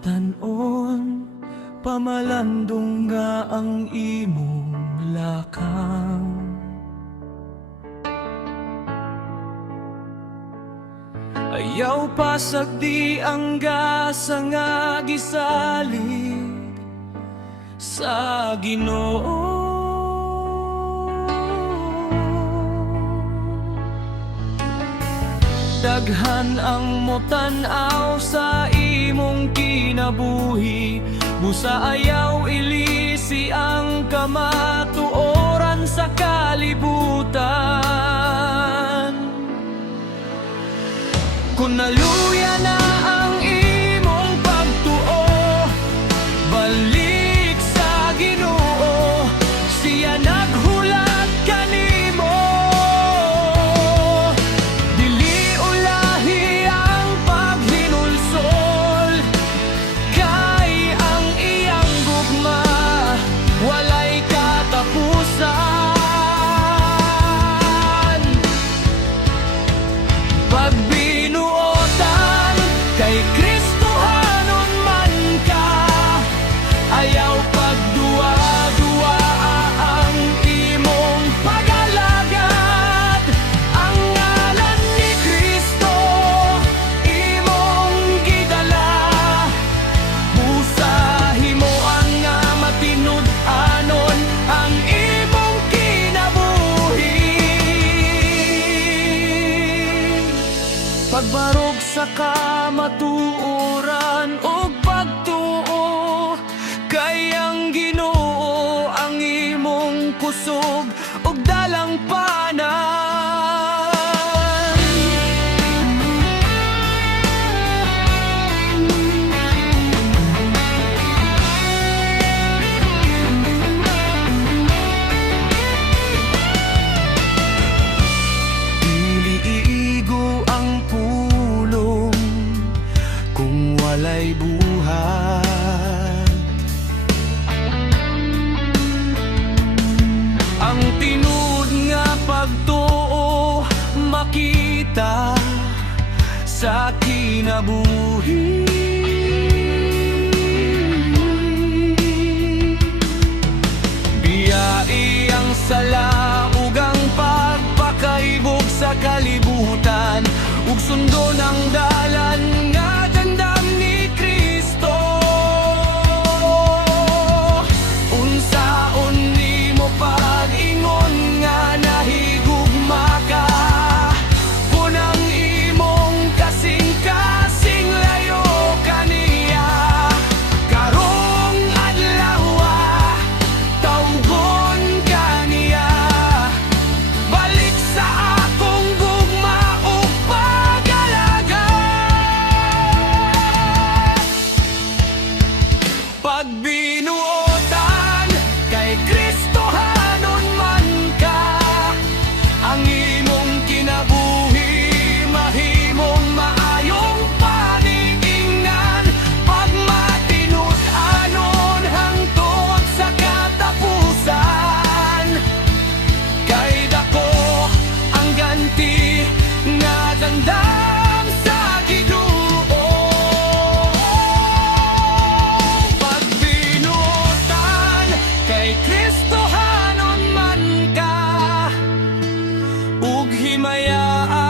Batan-on, pamalandong nga ang imong lakang. Ayaw pasag di ang gasa nga gisalig sa Ginoo. Daghan ang motanaw sa imong kinabuhi, busa ayaw ilisi ang kamatuoran sa kalibutan. Kung naluya na ang imong pagtuo, balik sa Ginoo, siya naghulat kanimo. Dili ulahi ang paghinulsol, kay ang iyang gugma walay katapusan. Pagbinuotan kay Kristohanon man ka, ayaw pagduwa-duwa ang imong pag-alagad. Ang ngalan ni Kristo imong gidala, busahi mo ang nga matinud-anon ang imong kinabuhi. Pagbarog sa kamatuoran ug pagtuo, kay ang Ginoo ang imong kusog ug dalangpanan. Dili iigo ang pulong kung walay buhat. Ang tinud nga pagtuo makita sa kinabuhi. Biyai ang sala ug ang pagpakaibog sa kalibutan, ug sundon ang dalan nga dandam ni Kristo. Unsaon nimo pag-ingon nga nahigugma ka, kung ang imong kasing-kasing layo kaniya. Karong adlaw tawgon kaniya, balik sa akong gugma ug pag-alagad. Pagbinuotan kay Kristohanon man ka, ang imong kinabuhi mahimong maayong paniningnan. Pagmatinud-anon hangtod sa katapusan, kay dako ang ganti nga dandam sa Ginoo. Pagbinuotan kay Kristohanon man ka, ug himayaan